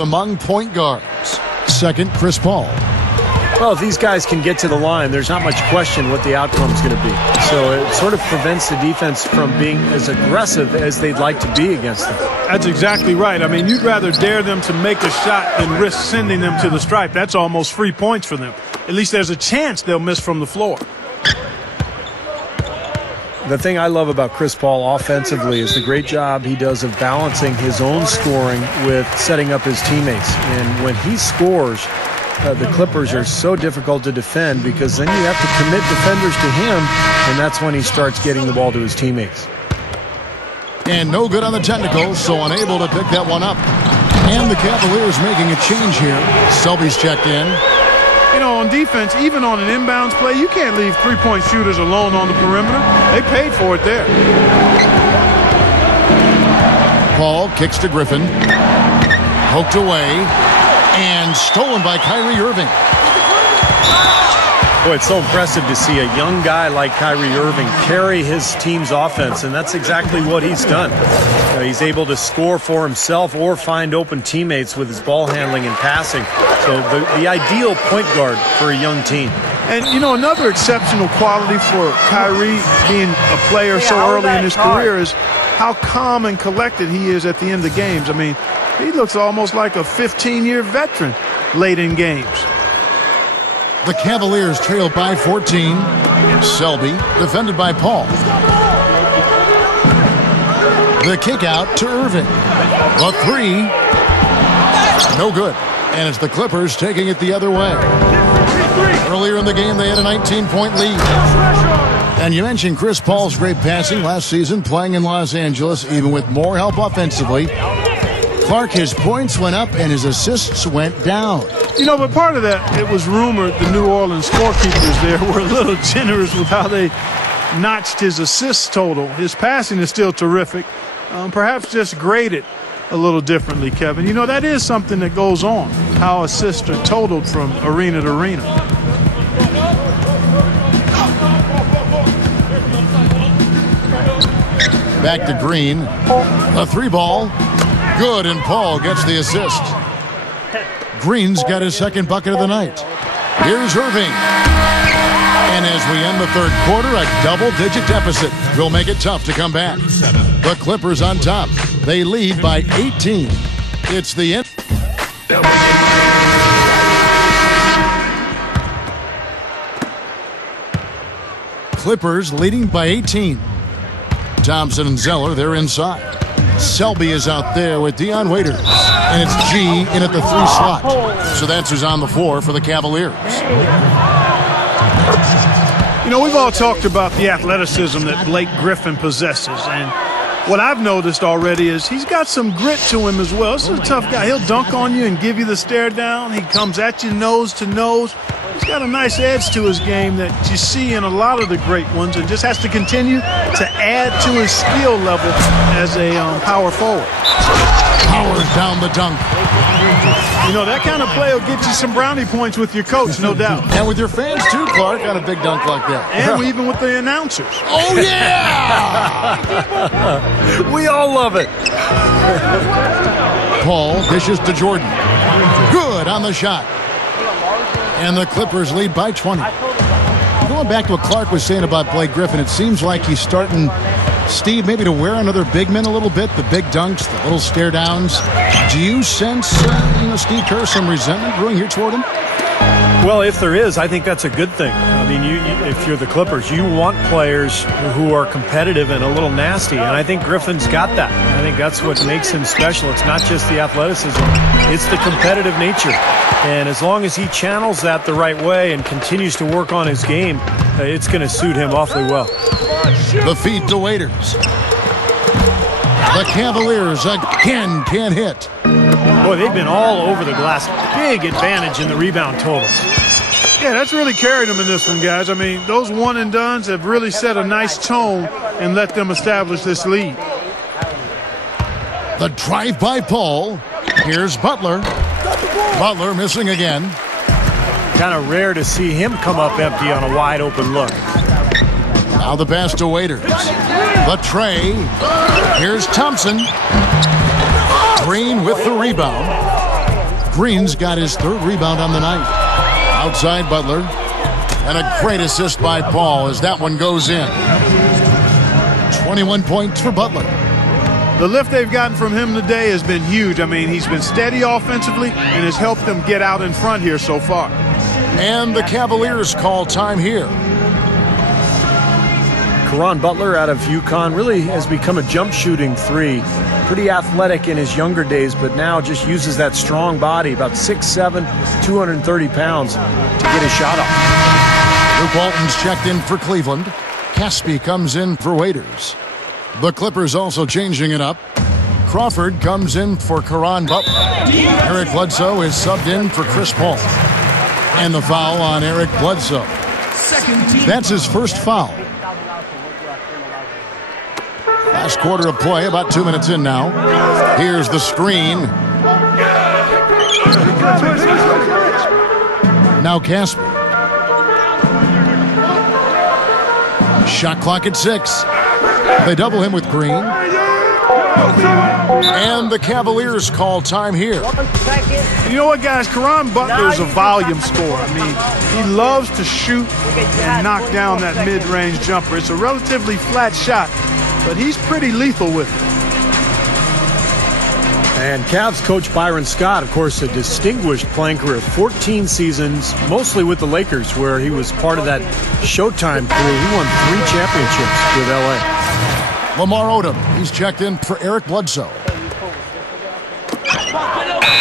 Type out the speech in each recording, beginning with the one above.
among point guards. Second, Chris Paul. Well, if these guys can get to the line, there's not much question what the outcome is going to be. So it sort of prevents the defense from being as aggressive as they'd like to be against them. That's exactly right. I mean, you'd rather dare them to make a shot than risk sending them to the stripe. That's almost free points for them. At least there's a chance they'll miss from the floor. The thing I love about Chris Paul offensively is the great job he does of balancing his own scoring with setting up his teammates. And when he scores, the Clippers are so difficult to defend because then you have to commit defenders to him, and that's when he starts getting the ball to his teammates. And no good on the technical, so unable to pick that one up. And the Cavaliers making a change here. Selby's checked in. You know, on defense, even on an inbounds play, you can't leave three-point shooters alone on the perimeter. They paid for it there. Paul kicks to Griffin. Poked away. And stolen by Kyrie Irving. Boy, it's so impressive to see a young guy like Kyrie Irving carry his team's offense, and that's exactly what he's done. He's able to score for himself or find open teammates with his ball handling and passing. So the ideal point guard for a young team. And, you know, another exceptional quality for Kyrie being a player so early in his career is how calm and collected he is at the end of games. I mean, he looks almost like a 15-year veteran late in games. The Cavaliers trail by 14. Selby defended by Paul. The kick out to Irving. The three. No good. And it's the Clippers taking it the other way. Earlier in the game, they had a 19-point lead. And you mentioned Chris Paul's great passing last season, playing in Los Angeles, even with more help offensively. Clark, his points went up and his assists went down. You know, but part of that, it was rumored the New Orleans scorekeepers there were a little generous with how they notched his assist total. His passing is still terrific. Perhaps just graded a little differently, Kevin. You know, that is something that goes on, how assists are totaled from arena to arena. Back to Green. A three ball. Good, and Paul gets the assist. Green's got his second bucket of the night. Here's Irving. And as we end the third quarter, a double-digit deficit will make it tough to come back. The Clippers on top. They lead by 18. It's the end. Clippers leading by 18. Thompson and Zeller, they're inside. Selby is out there with Dion Waiters. And it's G in at the 3 slot. So that's who's on the floor for the Cavaliers. You know, we've all talked about the athleticism that Blake Griffin possesses. And what I've noticed already is he's got some grit to him as well. This is a tough guy. He'll dunk on you and give you the stare down. He comes at you nose to nose. He's got a nice edge to his game that you see in a lot of the great ones, and just has to continue to add to his skill level as a power forward. Powers down the dunk. You know, that kind of play will get you some brownie points with your coach, no doubt. And with your fans too, Clark, on a big dunk like that. And even with the announcers. Oh, yeah! We all love it. Paul dishes to Jordan. Good on the shot. And the Clippers lead by 20. Going back to what Clark was saying about Blake Griffin, it seems like he's starting, Steve, maybe to wear on other big men a little bit, the big dunks, the little stare downs. Do you sense, Steve Kerr, some resentment brewing here toward him? Well, if there is, I think that's a good thing. I mean, if you're the Clippers, you want players who are competitive and a little nasty, and I think Griffin's got that. I think that's what makes him special. It's not just the athleticism, it's the competitive nature. And as long as he channels that the right way and continues to work on his game, it's going to suit him awfully well. The feed to Waiters. The Cavaliers again can't hit. Boy, they've been all over the glass. Big advantage in the rebound totals. Yeah, that's really carried them in this one, guys. I mean, those one-and-dones have really set a nice tone and let them establish this lead. The drive by Paul. Here's Butler. Butler missing again. Kind of rare to see him come up empty on a wide-open look. Now the pass to Waiters. The tray. Here's Thompson. Green with the rebound. Green's got his third rebound on the night. Outside Butler. And a great assist by Paul as that one goes in. 21 points for Butler. The lift they've gotten from him today has been huge. I mean, he's been steady offensively and has helped them get out in front here so far. And the Cavaliers call time here. Caron Butler out of UConn really has become a jump shooting three. Pretty athletic in his younger days, but now just uses that strong body, about 6'7", 230 pounds, to get his shot off. Luke Walton's checked in for Cleveland. Caspi comes in for Waiters. The Clippers also changing it up. Crawford comes in for Caron Butler. Eric Bledsoe is subbed in for Chris Paul. And the foul on Eric Bledsoe. That's his first foul. Last quarter of play, about 2 minutes in now. Here's the screen. Now Casper. Shot clock at 6. They double him with Green. And the Cavaliers call time here. You know what, guys? Caron Butler is a volume scorer. I mean, he loves to shoot and knock down that mid-range jumper. It's a relatively flat shot, but he's pretty lethal with it. And Cavs coach Byron Scott, of course, a distinguished playing career, 14 seasons, mostly with the Lakers, where he was part of that Showtime crew. He won 3 championships with L.A. Lamar Odom, he's checked in for Eric Bledsoe.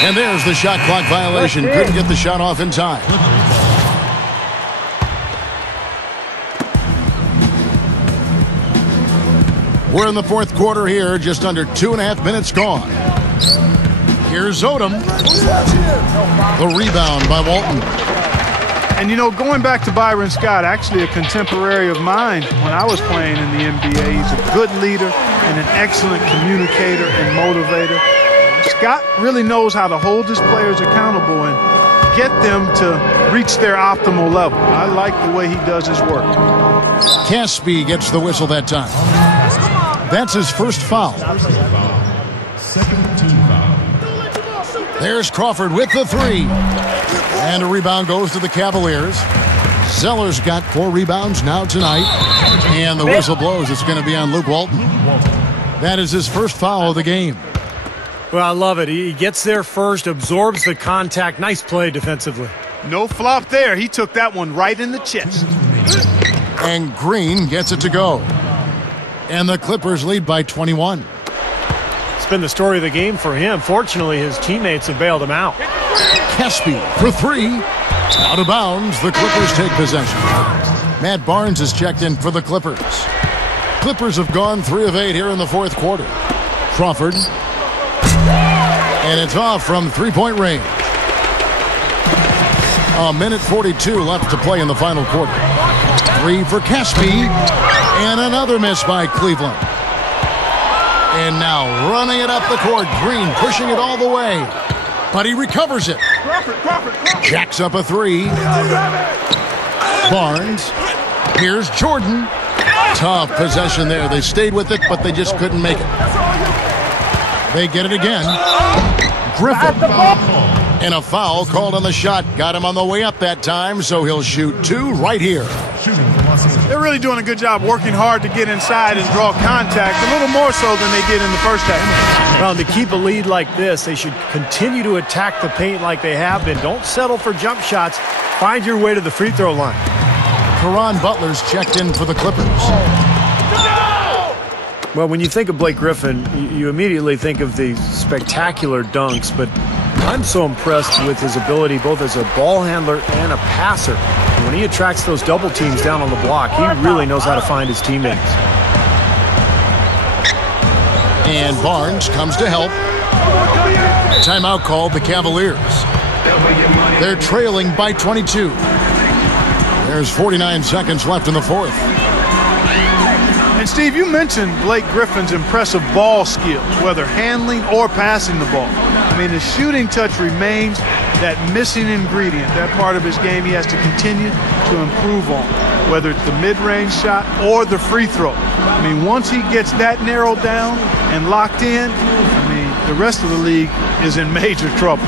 And there's the shot clock violation. Couldn't get the shot off in time. We're in the fourth quarter here, just under 2.5 minutes gone. Here's Odom. The rebound by Walton. And, you know, going back to Byron Scott, actually a contemporary of mine when I was playing in the NBA. He's a good leader and an excellent communicator and motivator. Scott really knows how to hold his players accountable and get them to reach their optimal level. I like the way he does his work. Caspi gets the whistle that time. That's his first foul. There's Crawford with the 3. And a rebound goes to the Cavaliers. Zeller's got 4 rebounds now tonight. And the whistle blows. It's going to be on Luke Walton. That is his first foul of the game. Well, I love it. He gets there first, absorbs the contact. Nice play defensively. No flop there. He took that one right in the chest. And Green gets it to go. And the Clippers lead by 21. It's been the story of the game for him. Fortunately, his teammates have bailed him out. Caspi for 3. Out of bounds, the Clippers take possession. Matt Barnes is checked in for the Clippers. Clippers have gone 3 of 8 here in the fourth quarter. Crawford. And it's off from 3-point range. 1:42 left to play in the final quarter. 3 for Caspi. And another miss by Cleveland. And now running it up the court. Green pushing it all the way. But he recovers it. Jacks up a 3. Barnes. Here's Jordan. Tough possession there. They stayed with it, but they just couldn't make it. They get it again. Griffin. And a foul called on the shot. Got him on the way up that time, so he'll shoot 2 right here. They're really doing a good job working hard to get inside and draw contact, a little more so than they did in the first half. Well, to keep a lead like this, they should continue to attack the paint like they have been. Don't settle for jump shots. Find your way to the free throw line. Caron Butler's checked in for the Clippers. Well, when you think of Blake Griffin, you immediately think of the spectacular dunks, but I'm so impressed with his ability both as a ball handler and a passer. When he attracts those double teams down on the block, he really knows how to find his teammates. And Barnes comes to help. Timeout called the Cavaliers. They're trailing by 22. There's 49 seconds left in the fourth. And Steve, you mentioned Blake Griffin's impressive ball skills, whether handling or passing the ball. I mean, the shooting touch remains that missing ingredient, that part of his game he has to continue to improve on, whether it's the mid-range shot or the free throw. I mean, once he gets that narrowed down and locked in, I mean, the rest of the league is in major trouble.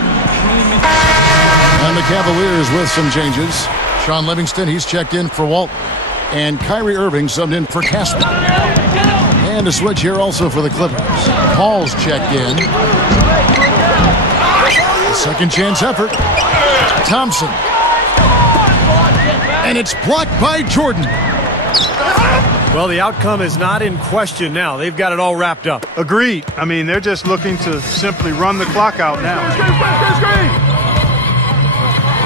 And the Cavaliers with some changes. Sean Livingston, he's checked in for Walton. And Kyrie Irving subbed in for Casper. And a switch here also for the Clippers. Paul's checked in. A second chance effort. Thompson. And it's blocked by Jordan. Well, the outcome is not in question now. They've got it all wrapped up. Agreed. I mean, they're just looking to simply run the clock out now.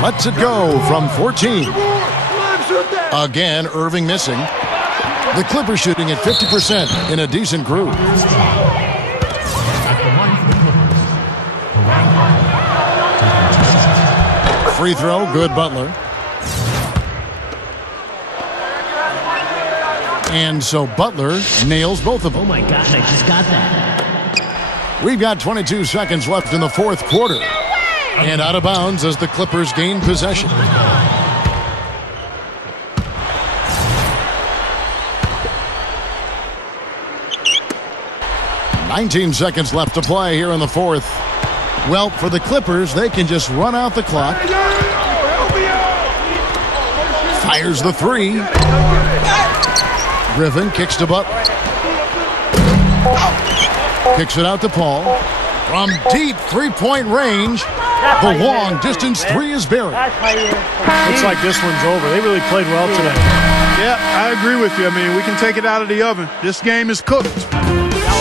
Lets it go from 14. Again, Irving missing. The Clippers shooting at 50% in a decent groove. Free throw, good Butler. And so Butler nails both of them. Oh my God, I just got that. We've got 22 seconds left in the fourth quarter. And out of bounds as the Clippers gain possession. "19 seconds left to play here in the fourth." Well, for the Clippers, they can just run out the clock. Fires the three. Griffin kicks to Butler. Kicks it out to Paul. From deep three-point range, the long-distance three is buried. Looks like this one's over. They really played well today. Yeah, I agree with you. I mean, we can take it out of the oven. This game is cooked.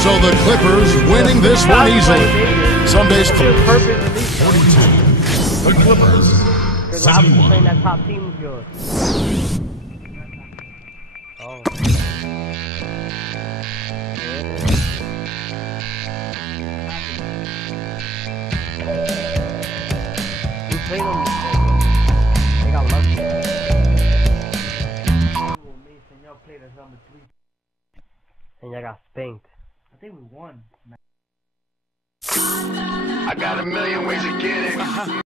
So the Clippers winning this one easily. Sundays for 42. The Clippers, 71. Playing that top team is good. Oh. We played them. They got lucky. Y'all played as number 3. And y'all got spanked. I think we won. I got a million ways to get it.